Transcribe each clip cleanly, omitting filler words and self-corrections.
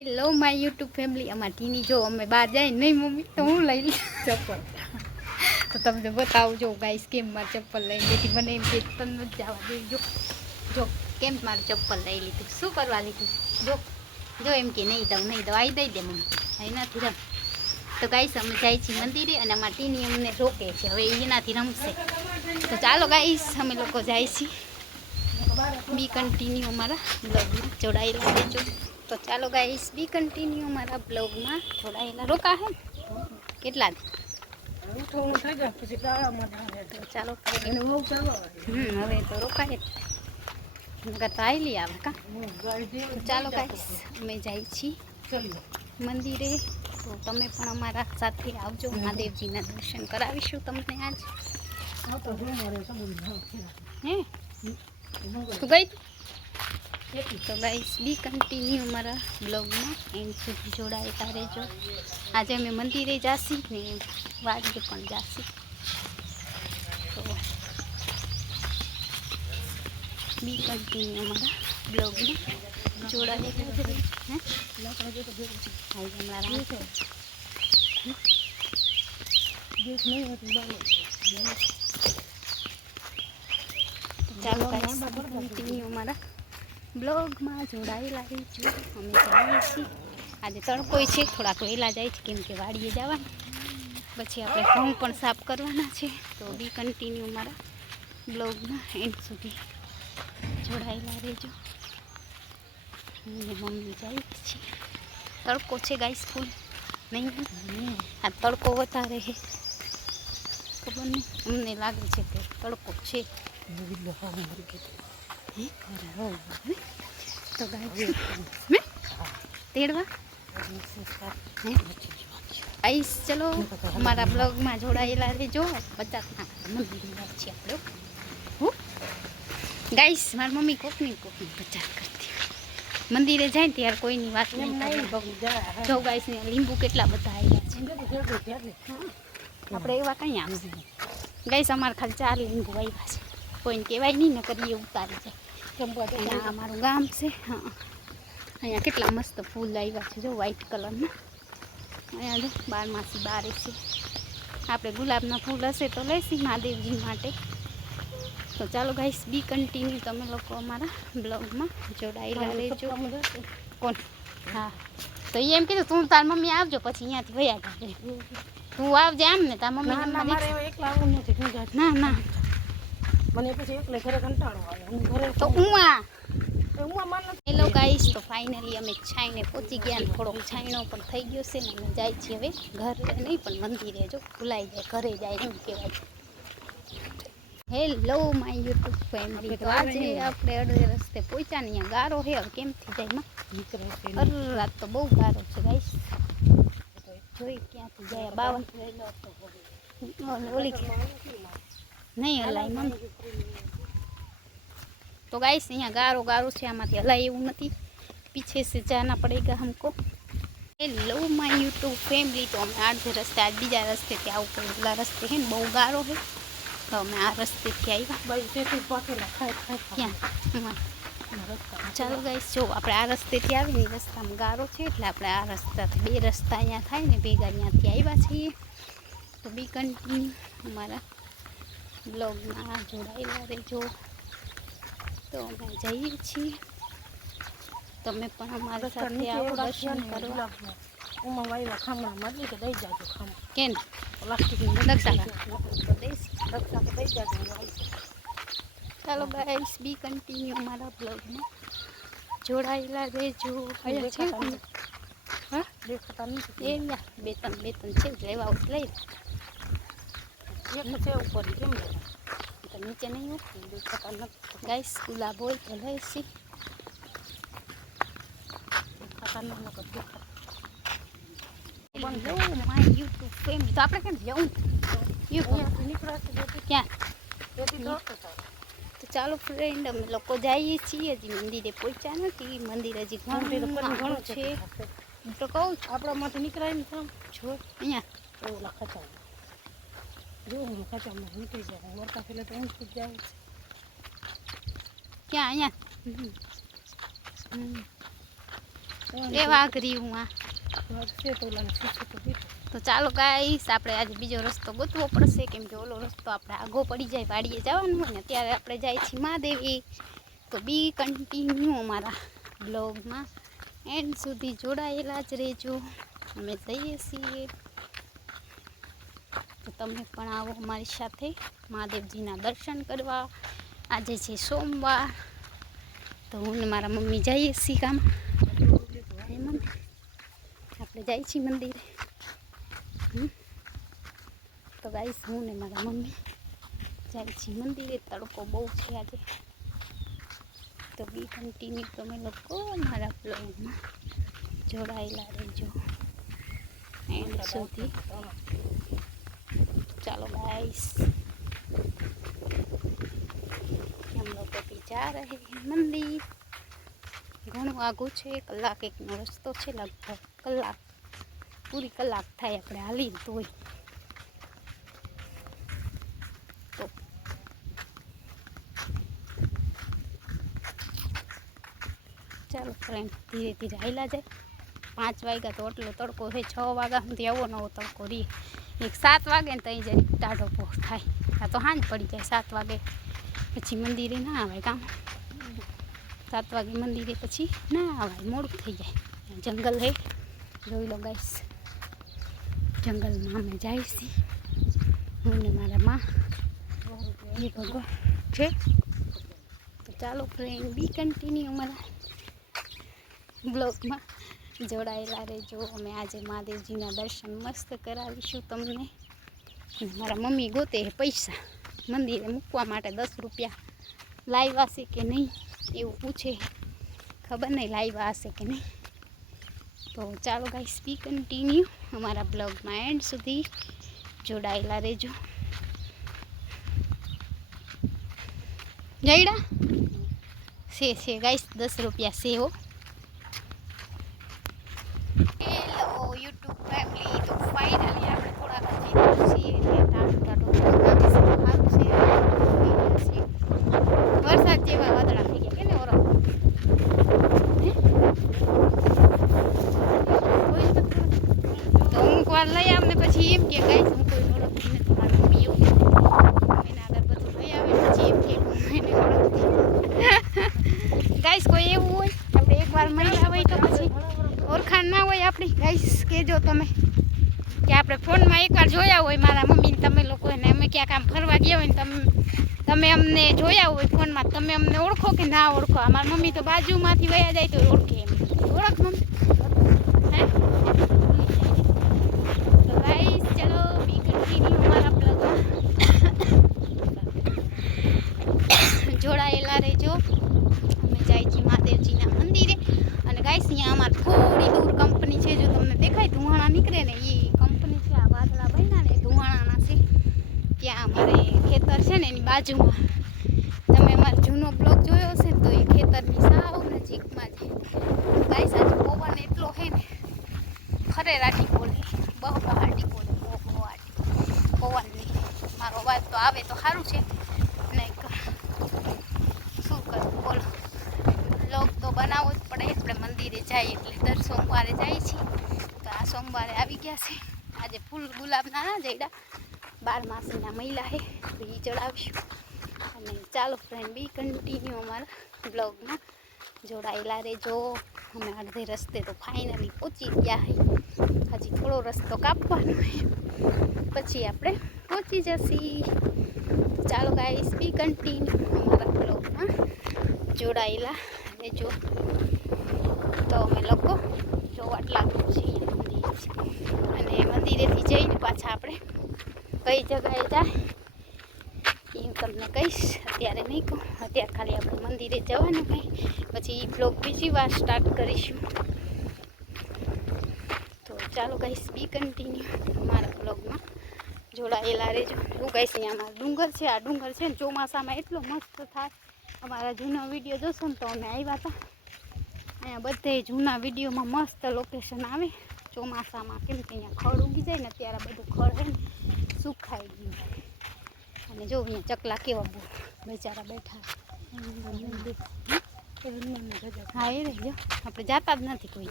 Hello my YouTube family, અમાર ટીની જો અમે બહાર જાય નહીં મમ્મી તો હું લઈ લઈ ચપ્પલ. તો તમને બતાવજો ગાઈસ કેમ મારે ચપ્પલ લઈ લીધી. મને એમ કે તમને જ જવા દેજો. જો કેમ મારે ચપ્પલ લઈ લીધું, શું કરવા લીધું. જો જો એમ કે નહીં દઉં આવી દઈ દે મમ્મી, અહીં નથી રમ. તો ગાઈસ અમે જાય છીએ મંદિરે અને અમાર ટીની અમને રોકે છે, હવે એનાથી રમશે. તો ચાલો ગાઈસ અમે લોકો જાય છીએ. બી કન્ટિન્યુ અમારા બ્લોગમાં જોડાયેલા રહેજો. તો ચાલો ગાઈસ બી કન્ટિન્યુ અમારા બ્લોગમાં જોડાયેલા. રોકા હે કેટલા ચાલો હવે તો રોકાય નગર તો આવેલી આવે કા. ચાલો ગાઈસ અમે જાય છીએ મંદિરે. તો તમે પણ અમારા સાથે આવજો, મહાદેવજીના દર્શન કરાવીશું તમને આજ. હે તું ગઈ તો ગાઈસ બી કન્ટિન્યુ અમારા બ્લોગમાં એન્ડ સુધી જોડાયેલા રહેજો. આજે અમે મંદિરે જાસી ને વાડીએ પણ જાસી. તો બી કન્ટિન્યુ અમારા બ્લોગમાં જોડાયેલા રહેજો. ચાલો ગાઈસ કન્ટિન્યુ અમારા બ્લોગમાં જોડાયેલા રહીજો. અમે જઈએ છીએ. આજે તડકોય છે, થોડાક વહેલા જાય છે કેમ કે વાડીએ જવાનું, પછી આપણે ઘઉં પણ સાફ કરવાના છે. તો બી કન્ટિન્યુ મારા બ્લોગમાં એન્ડ સુધી જોડાયેલા રહેજો. અને મમ્મી જાય છે. તડકો છે ગાઈસ ફૂલ નહીં, આ તડકો વધારે છે ખબર નહીં, અમને લાગે છે કે તડકો છે. તો ગાઈસ તેડવા આઈસ. ચલો અમારા બ્લોગમાં જોડાયેલા રહેજો. 50 મંદિર છે આપણે ગાઈસ. મારી મમ્મી કોકની પ્રચાર કરતી મંદિરે જાય ને ત્યારે કોઈની વાત નહીં. જો ગાઈસ ને લીંબુ કેટલા બધા આવ્યા છે. આપણે એવા કઈ આવશે ગાઈસ. અમારે ખાલી 4 લીંબુ આવ્યા છે, કોઈને કહેવાય નહીં ને કરીએ ઉતારી જાય. અહીંયા અમારું ગામ છે. હા, અહીંયા કેટલા મસ્ત ફૂલ આવ્યા છે જો વ્હાઈટ કલરના. અહીંયા જો 12 માસી બારે છે. આપણે ગુલાબના ફૂલ હશે તો લઈશી મહાદેવજી માટે. તો ચાલો ગાઈસ બી કન્ટિન્યુ તમે લોકો અમારા બ્લોગમાં જોડાયેલા રહેજો. કોણ? હા, તો એમ કીધું તું તાર મમ્મી આવજો, પછી અહીંયાથી વયા જશે. તું આવજે આમ ને તાર મમ્મી. ના ના મને પછી એકલે ઘરે કંટાળો આવે. તો હેલો ગાઈસ, તો ફાઇનલી અમે છાઈને પહોંચી ગયા ને થોડોક છાઈનો પણ થઈ ગયો છે ને અમે જાય છીએ હવે ઘરે નહીં પણ મંદિરે. જો ભૂલાઈ જાય ઘરે જાય એમ કહેવાય. હેલો માય યુટ્યુબ ફેમિલી, તો આજે આપણે અડધે રસ્તે પહોંચ્યા ને અહીંયા ગારો છે. હવે કેમથી જાય માં રાત તો બહુ ગારો છે ગાઈસ. જોઈ ક્યાંથી જાય 52 ઓલી નહીં હલાય મમ્મી. તો ગાઈસ અહીંયા ગારો ગારો છે, આમાંથી હલાય એવું નથી. પીછે से जाना पड़ेगा हमको. હેલો માય યુટ્યુબ ફેમિલી, તો અમે અડધે રસ્તે આજ બીજા રસ્તેથી આવું પડે. પેલા રસ્તે છે ને બહુ ગારો છે, તો અમે આ રસ્તેથી આવ્યા. ચાલો ગાઈસ, જો આપણે આ રસ્તેથી આવીને રસ્તામાં ગારો છે એટલે આપણે આ રસ્તાથી 2 રસ્તા અહીંયા થાય ને ભેગા અહીંયાથી આવ્યા છીએ. તો બી કન્ટિન્યુ અમારા બ્લોગમાં જોડાયેલા રહેજો. તો અમે જઈએ છીએ, તમે પણ અમારી સાથે આવો દર્શન કરવા. કેમ ચાલો ગાઈસ બી કન્ટિન્યુ અમારા બ્લોગમાં જોડાયેલા રહેજો. દેખાતા નથી એરિયા 2-3 છે લેવા લઈ ઉપર કેમ તો નીચે નહીં દેખાતા નથી ગાઈસ. ગુલાબ હોય તો લઈશી. માય યુટ્યુબ ફેમિલી, તો આપણે કેમ જવું ક્યાં? તો ચાલો ફ્રેન્ડ અમે લોકો જઈએ છીએ. હજી મંદિરે પહોંચ્યા નથી. મંદિર હજી ઘણું છે. તો કહું છું આપણામાંથી નીકળાય ને કામ છો અહીંયા એવું લખાતા જો હું ખાચામાં નીકળી જાય વર્તા પેલા તો હું જ જાય. ક્યાં? અહીંયા એ વાઘરી હું આ તો ચાલો ગાઈસ આપણે આજે બીજો રસ્તો ગોતવો પડશે કેમ કે ઓલો રસ્તો આપણે આગો પડી જાય વાડીએ જવાનું હોય ને ત્યારે આપણે જાય છીએ મહાદેવી તો બી કન્ટિન્યુ અમારા બ્લોગમાં એન્ડ સુધી જોડાયેલા જ રહેજો અમે જઈએ છીએ તો તમે પણ આવો અમારી સાથે મહાદેવજીના દર્શન કરવા આજે છે સોમવાર તો હું ને મારા મમ્મી જઈએ છીએ કામ આપણે જાય છીએ મંદિરે તો ગાઈસ હું ને મારા મમ્મી જાય છીએ મંદિરે તડકો બહુ છે આજે તો બી કન્ટિન્યુ તમે લોકો મારા બ્લોગમાં જોડાયેલા રહેજો એન્ડ સુધી ચાલો गाइस हम लोग अभी जा रहे हैं मंदिर घणું આગું છે કલાક એકનો રસ્તો છે લગભગ કલાક પૂરી કલાક થાય આપણે હાલી તોય તો ચાલો ફ્રેન્ડ ધીરે ધીરે હાલ્યા જાય 5 વાગ્યા તો એટલો તડકો છે 6 વાગ્યા સુધી આવો નવો તડકો રહી એક 7 વાગે ને ત્યાં જાય ટાઢો પોખ થાય આ તો હાંજ પડી જાય 7 વાગે પછી મંદિરે ના આવાય કામ 7 વાગે મંદિરે પછી ના આવાય મોડું થઈ જાય જંગલ હે જોઈ લો ગાઈસ જંગલમાં અમે જાય છે હું ને મારા માં એ ભગવાન છે તો ચાલો ફ્રેન્ડ બી કન્ટિન્યુ અમારા બ્લોગમાં જોડાયેલા રહેજો અમે આજે મહાદેવજીના દર્શન મસ્ત કરાવીશું તમને મારા મમ્મી ગોતે પૈસા મંદિરે મૂકવા માટે 10 રૂપિયા લાવ્યા છે કે નહીં એવું પૂછે ખબર નહીં લાવ્યા હશે કે નહીં તો ચાલો ગાઈસ બી કન્ટિન્યુ અમારા બ્લોગમાં એન્ડ સુધી જોડાયેલા રહેજો જઈડા છે ગાઈસ 10 રૂપિયા છે હો YouTube ફેમિલી તો ફાઇનલી આપણે થોડાક હજી છીએ ટાટો વરસાદ જેવા વાદળા થઈ ગયા કે ને ઓરો તો અમુક વાર લઈ આમને પછી એમ કે ગાઈસ હું કોઈ ઓળખતી નથી મારા મમ્મી એવું એને આગળ બધું લઈ આવે પછી એમ કે એને ઓળખતી ગાઈસ કોઈ એવું હોય આપણે એકવાર મળી હોય તો પછી ઓળખાણ ના હોય આપણી ગાઈસ કહેજો તમે કે આપણે ફોનમાં એકવાર જોયા હોય મારા મમ્મીને તમે લોકો એને અમે ક્યાંક આમ ફરવા ગયા હોય ને તમે અમને જોયા હોય ફોનમાં તમે અમને ઓળખો કે ના ઓળખો અમારી મમ્મી તો બાજુમાંથી વયા જાય તો ઓળખે એમ ઓળખ મમ્મી હે તો ગાઈસ ચલો બી કન્ટિન્યુ અમારા બ્લોગમાં જોડાયેલા રહેજો અમે જાય છીએ મહાદેવજીના મંદિરે અને ગાઈસ અહીંયા અમારે થોડી દૂર કંપની છે જો તમને દેખાય ધુવાણા નીકળે ને એ કંપની છે આ વાદળા બન્યા ને ધુવાણાના છે ત્યાં અમારે ખેતર છે ને એની બાજુમાં તમે અમારો જૂનો બ્લોગ જોયો હશે તો એ ખેતરની સાવ નજીકમાં છે ગાઈસ આજે પવન એટલો છે ને ખરેરાટી બોલે બહુ બહાટી બોલે બહુ બહાટી પવનની મારો અવાજ તો આવે તો સારું છે નહીં શું કરું બોલો બ્લોગ તો બનાવવો જ પડે આપણે મંદિરે જાય એટલે દર સોમવારે જાય છીએ તો આ સોમવારે આવી ગયા છે આજે ફૂલ ગુલાબના ના જઈડા 12 માસીના મહિલા છે તો એ ચડાવીશું અને ચાલો ફ્રેન્ડ બી કન્ટિન્યુ અમારા બ્લોગમાં જોડાયેલા રહેજો અમે અડધે રસ્તે તો ફાઇનલી પહોંચી ગયા હજી થોડો રસ્તો કાપવાનો છે પછી આપણે પહોંચી જશી ચાલો ગાઈસ બી કન્ટિન્યુ અમારા બ્લોગમાં જોડાયેલા રહેજો તો અમે લોકો જોવા લાગુ છીએ અને મંદિરેથી જઈને પાછા આપણે કઈ જગાએ જાય એ તમને કહીશ અત્યારે નહીં કહું અત્યારે ખાલી આપણે મંદિરે જવાનું કંઈ પછી એ બ્લોગ બીજી વાર સ્ટાર્ટ કરીશું તો ચાલો કહીશ બી કન્ટિન્યુ અમારા બ્લોગમાં જોડાયેલા રહેજો હું કહીશ અહીંયા અમારા ડુંગર છે આ ડુંગર છે ને ચોમાસામાં એટલો મસ્ત થાય અમારા જૂના વિડીયો જોશો ને તો અમે આવ્યા હતા અહીંયા બધે જૂના વિડીયોમાં મસ્ત લોકેશન આવે ચોમાસામાં કેમ કે અહીંયા ખડ ઉગી જાય ને ત્યારે બધું ખડ હોય ને સુખાઈ ગયું અને જો અહીંયા ચકલા કેવા બહુ બેચારા બેઠા હા એ રહેજો, આપણે જાતા જ નથી કોઈ.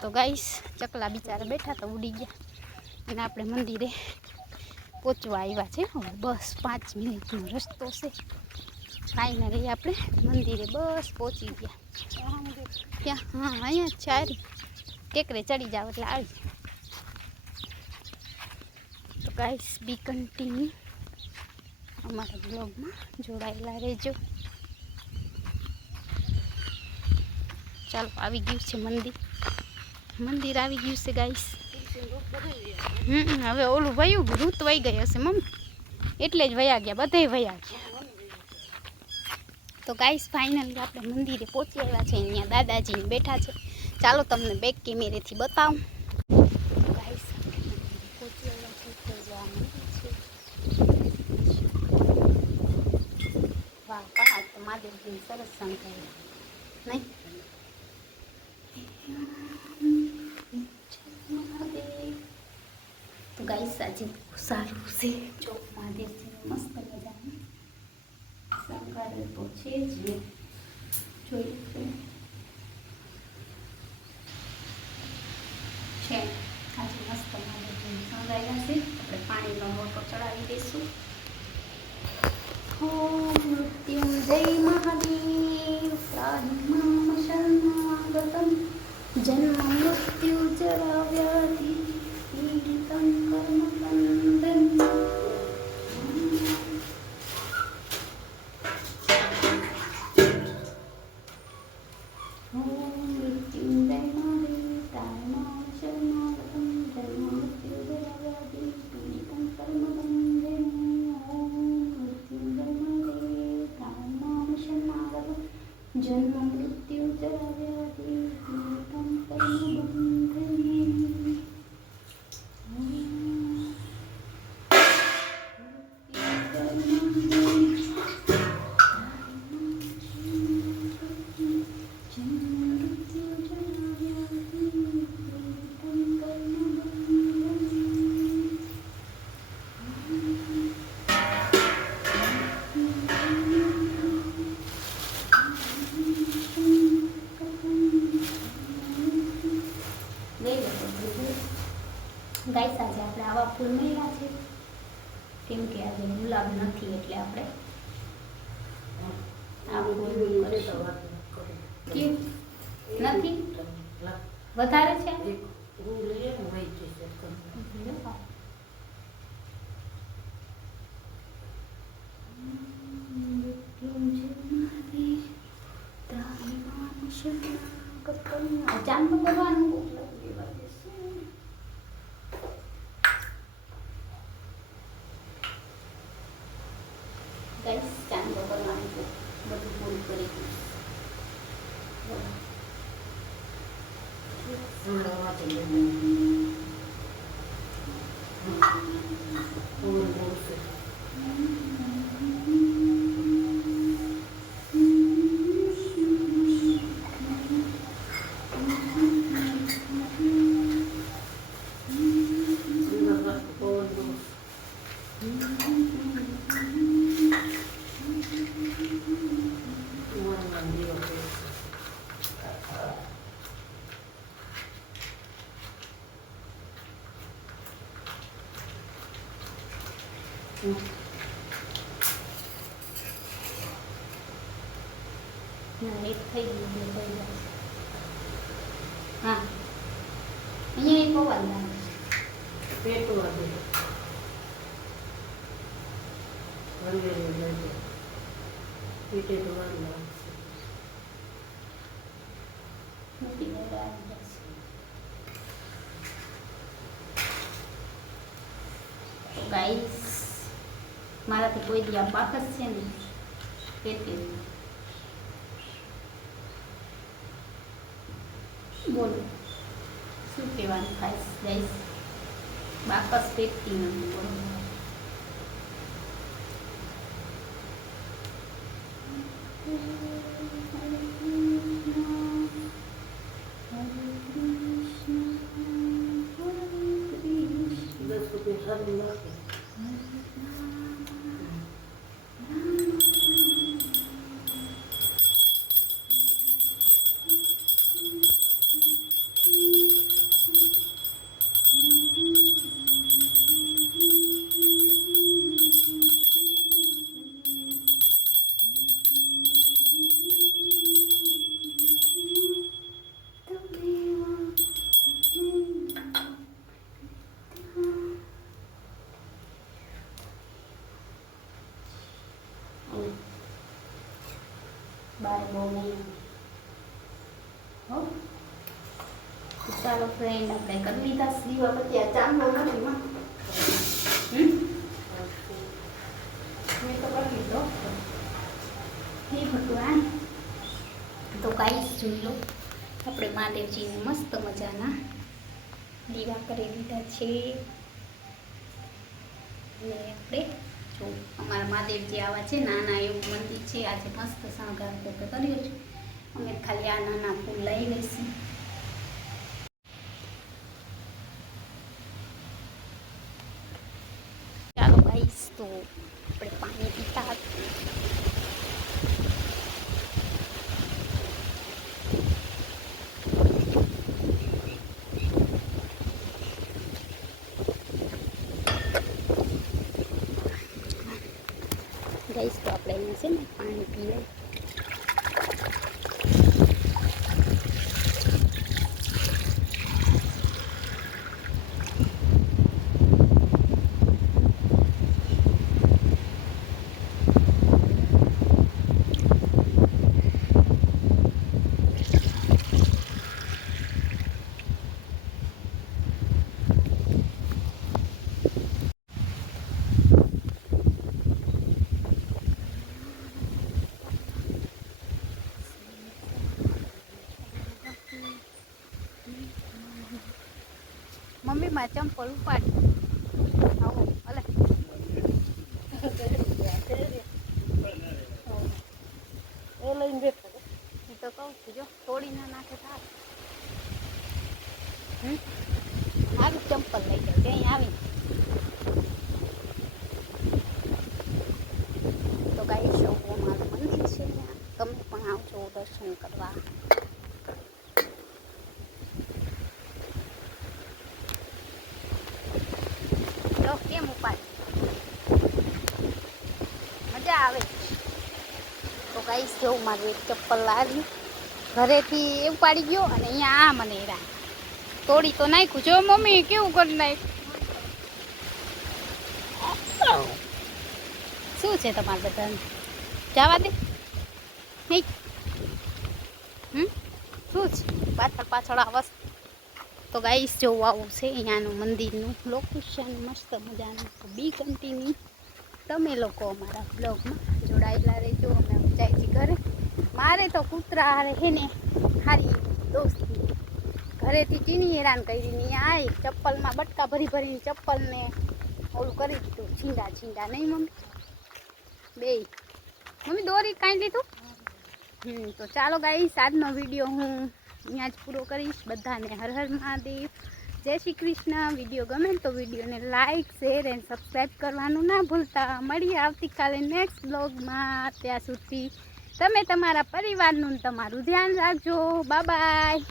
તો ગાઈસ ચકલા બિચારા બેઠા તો ઉડી ગયા અને આપણે મંદિરે પહોંચવા આવ્યા છે. બસ 5 મિનિટનો રસ્તો છે. ફાઇનલી આપણે મંદિરે બસ પહોંચી ગયા. ક્યાં? હા અહીંયા જ છે. આરી ટેકરે ચડી જાવ એટલે આવી. તો ગાઈસ બી કન્ટિન્યુ અમારા બ્લોગમાં જોડાયેલા રહેજો. ચાલો આવી ગયું છે મંદિર આવી ગયું છે ગાઈસ. હવે ઓલું વયું ઋત વહી ગઈ હશે મમ્મી, એટલે જ વયા ગયા, બધાય વયા ગયા. તો ગાઈસ ફાઇનલી આપણે મંદિરે પહોંચી આવ્યા છે. અહીંયા દાદાજી બેઠા છે. ચાલો તમને બેક કેમેરેથી બતાવું. ગાઈસ આપણે મંદિરે પહોંચી આવ્યા છે. તો આ મંદિર છે. વાહ પહાડ તો મહાદેવજીની સરસ શંકાય નહીં. તો ગાઈસ આજે સારું છે. જો મહાદેવજીને મસ્ત મજાનું શણગારે તો છે જ ને. જોઈ છે આજે મસ્ત મહાદેવજીને શણગાર્યા છે. આપણે પાણીનો લોટો ચડાવી દઈશું. ઓમ મૃત્યુંજય મહાદેવ પ્રાણિમામ શરણાગતમ જન્મ મૃત્યુ જરા વ્યાધિ પીડિતં કર્મ બંધન. ઓમ મૃત્યુંજય મહાદેવ પ્રાણિમામ શરણાગતમ જન્મ મૃત્યુ જરા વ્યાધિ પીડિતં કર્મ બંધન. જન્મ મૃત્યુ જરા વ્યાધિ પીડિતં કર્મ બંધને. ગાઈસ આજે આપણે આવા ફૂલ મળ્યા છે, કેમ કે આજે ગુલાબ નથી એટલે આપણે આ ફૂલ કેમ નથી વધારે છે. ચાંદ ભગવાન ગાઈસ ચાંદો કરવાનું બધું પૂરું કરી એક થઈ ગયું બે થઈ જાય. હા અહીંયા એક અવાજ લાગે પેટ વાગે પેટે તો વાર લાગશે. ગાઈસ મારાથી કોઈ દી આ પાક જ છે ને પેટે. બોલો શું કહેવાનું થાય ગાઈસ? બાકસ પેટતી નથી. બોલો ચાલો ફ્રેન્ડ, આપણે કરી લીધા દીવા બત્તી. આ ચાંદલો નથી માં મેં તો કરી લીધો. હે ભગવાન. તો ગાઈસ જોઈ લો, આપણે મહાદેવજીને મસ્ત મજાના દીવા કરી દીધા છે. અને આપણે જો અમારા મહાદેવજી આવા છે, નાના એવું મંદિર છે. આજે મસ્ત શણગાર કર્યો છે. અમે ખાલી આ નાના ફૂલ લઈ લઈશું. ચાલો ગાઈસ, તો આપણે પાણી પીતા ગાઈસ, તો આપણે અહીંયા છે ને પાણી પીએ. મમ્મી માં ચંપલ ઉપાડી આવો ભલે એ લઈને બેઠો તો કહું છું, જો તોડી ના નાખે થાય. આવી ચંપલ લઈ જાય ત્યાં આવી. તો ગાઈસ, અમારું મંદિર છે, તમે પણ આવજો દર્શન કરવા. કેમ ઉપાડી મજા આવે. તો ગાઈસ, જો મારું એક ચપ્પલ લાવી ઘરેથી ઉપાડી ગયો અને અહીંયા આ મને તોડી તો નાખ્યું. જો મમ્મી કેવું કરી નાખ્યું. શું છે તમારે બધાને જવા દે નહીં? શું છે પાછળ પાછળ આ વસ્તુ? તો ગાઈસ, જોવું આવું છે અહીંયાનું મંદિરનું લોકેશન મસ્ત મજાનું. તો બી કન્ટિન્યુ તમે લોકો અમારા બ્લોગમાં જોડાયેલા રહેજો. અમે જાય છીએ ઘરે. મારે તો કૂતરા હારે હે ને હારી દોસ્તી. ઘરેથી ચીની હેરાન કરી ને આ ચપ્પલમાં બટકા ભરી ભરીને ચપ્પલને ઓલું કરી દીધું. છીંડા છીંડા નહીં મમ્મી? બે મમ્મી દોરી કાંઈ લીધું? તો ચાલો ગાઈસ, આજનો વિડીયો હું અહીંયા જ પૂરો કરીશ. બધાને હર હર મહાદેવ, જય શ્રી કૃષ્ણ. વિડીયો ગમે તો વિડીયોને લાઇક, શેર એન્ડ સબસ્ક્રાઈબ કરવાનું ના ભૂલતા. મળીએ આવતીકાલે નેક્સ્ટ બ્લોગમાં. ત્યાં સુધી તમે તમારા પરિવારનું તમારું ધ્યાન રાખજો. Bye bye.